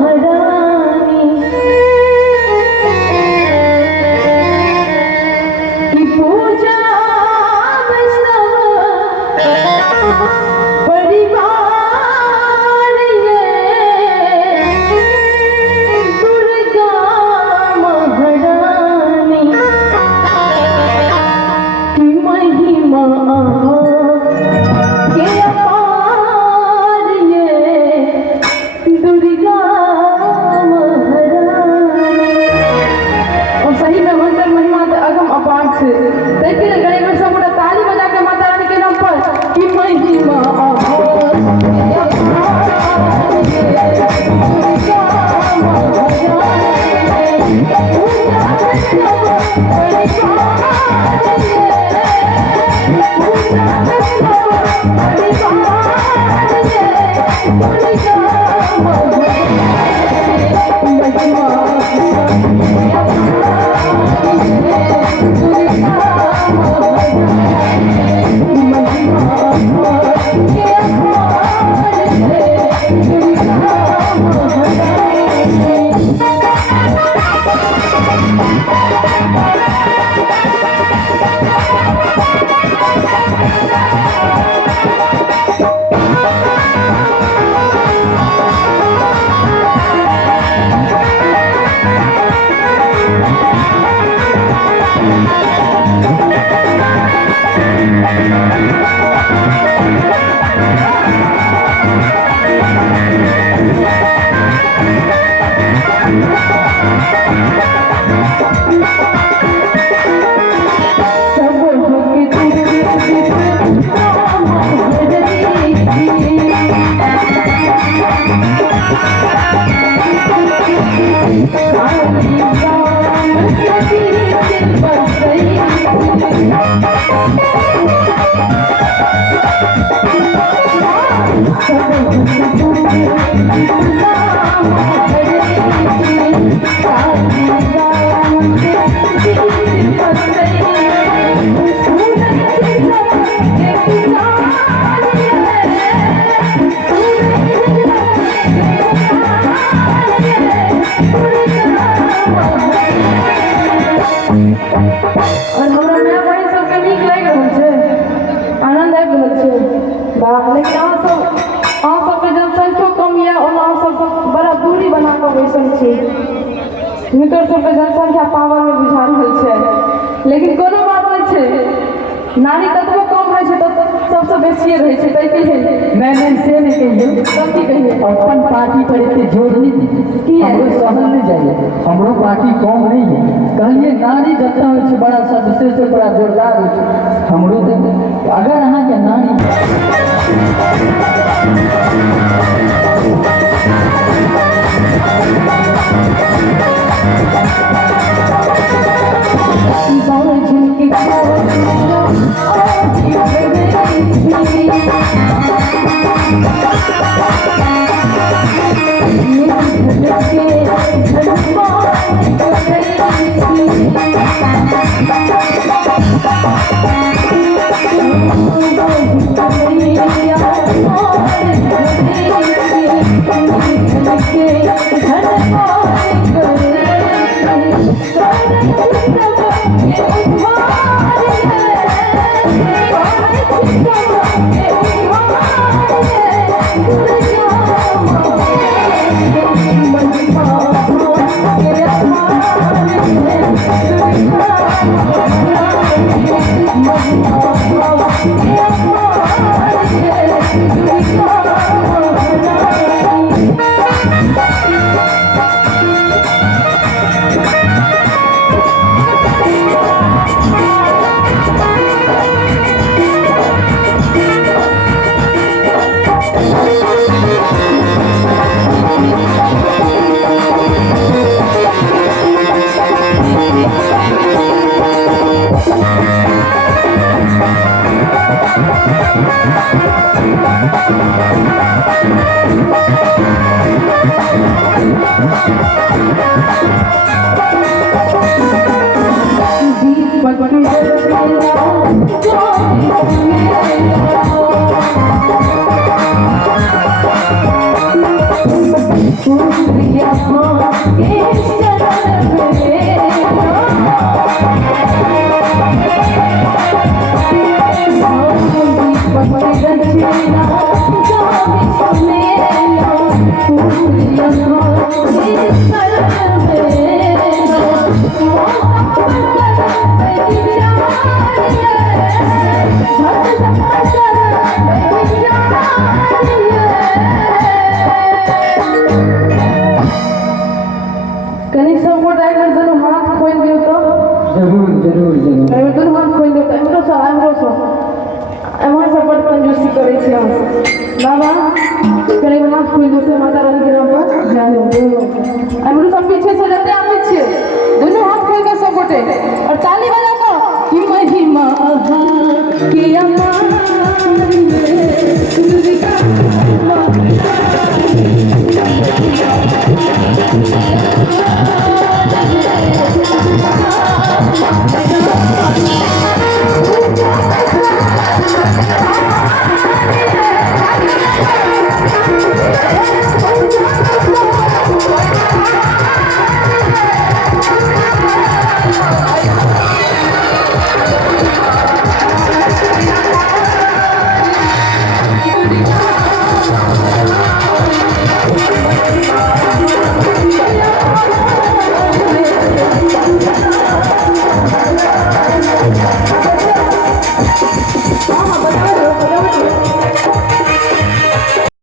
महारानी की पूजा वैष्णव परिवार ये दुर्गा महारानी की महिमा के अपार ये दुर्गा महारानी। और सही में मंत्र महिमा के अगम अपार से देखिए गणेश में सब ताली बजा के माता रानी के नाम पर की महिमा और हमरा नया भाई सबके नीक लागि रहल छै, आनंद आबि रहल छै। लेकिन अहाँ सबके जनसंख्यो कम यऽ और अहाँ सब बड़ा दूरी बना कऽ बैसल छी। हुनकर सबके जनसंख्या पावर में बुझा रहल छै, लेकिन कोनो बात नहीं छै। नारी कतबो कम रहै छै तऽ सबसे बेसिए रहै छै। तै कहिए मैंने से नहीं कहिए सब की कहिए अपन पार्टी पर इतने जोर नहीं दी की है? हमरो सहल नहीं जाइए, हमरो पार्टी कम नहीं है। कहिए नारी जत्ता हो छै बड़ा सबसे से बड़ा जोरदार हो छै हमरो दे। अगर अहाँ के नारी Oh, पूरिया माँ के शरण कनी सबको ड्राइवर दोनों हाथ खोल दियो तो जरूर जरूर जरूर ड्राइवर दोनों हाथ खोल दियो तो हमरो सब एमहर सब बड़ कंजूसी करे छी हम बाबा कनी हाथ खोल दियो तो माता रानी के नाम पर जा दो हमरो सब पीछे से लेते आवे छी दोनों हाथ खोल के सब गोटे और ताली बजा दो कि महिमा के अमान दुर्गा